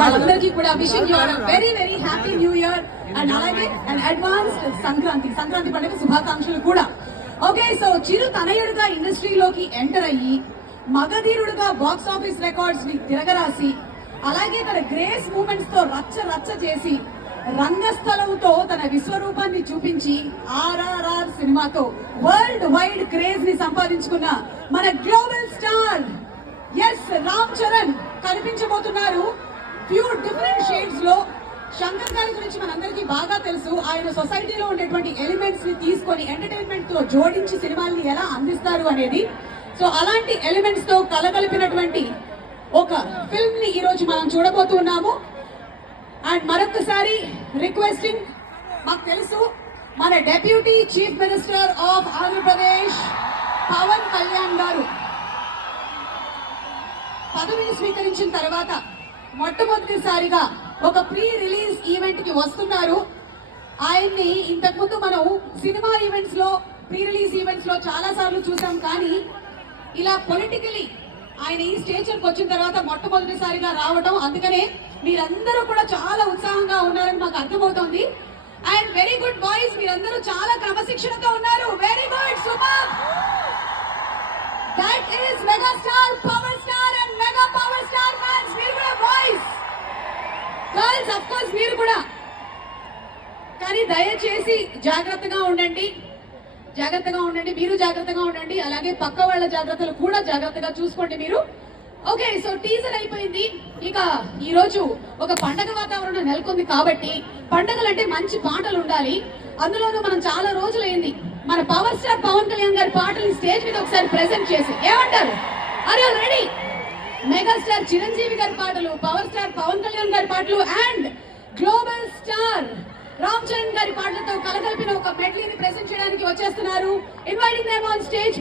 వాళ్ళందరికీ కూడా wishing you very very happy new year and అలాగే అండ్ అడ్వాన్స్డ్ సంక్రాంతి పండుగ శుభాకాంక్షలు కూడా. ఓకే, సో చిరు తనయుడుగా ఇండస్ట్రీలోకి ఎంటర్ అయ్యి మగధీరుడుగా బాక్స్ ఆఫీస్ రికార్డ్స్ ని తిరగరాసి అలాగే తన గ్రేస్ మూమెంట్స్ తో రచ్చ చేసి రంగస్థలంతో తన విశ్వరూపాన్ని చూపించి RRR సినిమాతో వరల్డ్ వైడ్ క్రేజ్ ని సంపాదించుకున్న మన గ్లోబల్ స్టార్ రామ్ చరణ్ కనిపించబోతున్నారు. ఫ్యూ డిఫరెంట్ షేడ్స్ లో. శంకర్ గారి గురించి మనందరికీ బాగా తెలుసు. ఆయన సొసైటీలో ఉండేటువంటి ఎలిమెంట్స్ ని తీసుకొని ఎంటర్టైన్మెంట్ తో జోడించి సినిమాల్ని ఎలా అందిస్తారు అనేది. సో అలాంటి ఎలిమెంట్స్ తో కలగలిపినటువంటి ఒక ఫిల్మ్ ని ఈ రోజు మనం చూడబోతున్నాము. అండ్ మరొకసారి రిక్వెస్టింగ్, మాకు తెలుసు మన deputy chief minister of Andhra Pradesh Pawan Kalyan garu పదవిని స్వీకరించిన తర్వాత మొట్టమొదటిసారిగా ఒక ప్రీ రిలీజ్ ఈవెంట్ కి వస్తున్నారు. ఆయన్ని ఇంతకుముందు మనం సినిమా ఈవెంట్స్ లో ప్రీ రిలీజ్ ఈవెంట్స్ లో చాలా సార్లు చూసాం, కానీ ఇలా పొలిటికలీ ఆయన ఈ స్టేచర్కి వచ్చిన తర్వాత మొట్టమొదటిసారిగా రావడం, అందుకనే మీరందరూ కూడా చాలా ఉత్సాహంగా ఉన్నారని మాకు అర్థమవుతోంది. అండ్ వెరీ గుడ్ బాయ్స్, మీరందరూ చాలా క్రమశిక్షణతో ఉన్నారు. Very good, super. That is megastar power star and mega power star fans. మీరు కూడా బాయ్స్, గర్ల్స్ ఆఫ్ కోర్స్ మీరు కూడా. కానీ దయచేసి జాగ్రత్తగా ఉండండి, మీరు జాగ్రత్తగా ఉండండి, అలాగే పక్క వాళ్ళ జాగ్రత్తలు కూడా జాగ్రత్తగా చూసుకోండి మీరు. ఓకే, సో టీజర్ అయిపోయింది. ఇక ఈ రోజు ఒక పండగ వాతావరణం నెలకొంది కాబట్టి పండగలంటే మంచి పాటలు ఉండాలి. అందులోనూ మనం చాలా రోజులైంది మన పవర్ స్టార్ పవన్ కళ్యాణ్ గారి పాటలు స్టేజ్ మీద ఒకసారి ప్రెజెంట్ చేసి. ఏమంటారు? Are you ready? Megastar Chiranjeevi గారి పాటలు, పవర్ స్టార్ పవన్ కళ్యాణ్ గారి పాటలు and global star Ram Charan గారి పాటలతో కలగలిపిన ఒక మెడ్లీని ప్రెజెంట్ చేయడానికి వచ్చేస్తున్నారు. Inviting them on stage.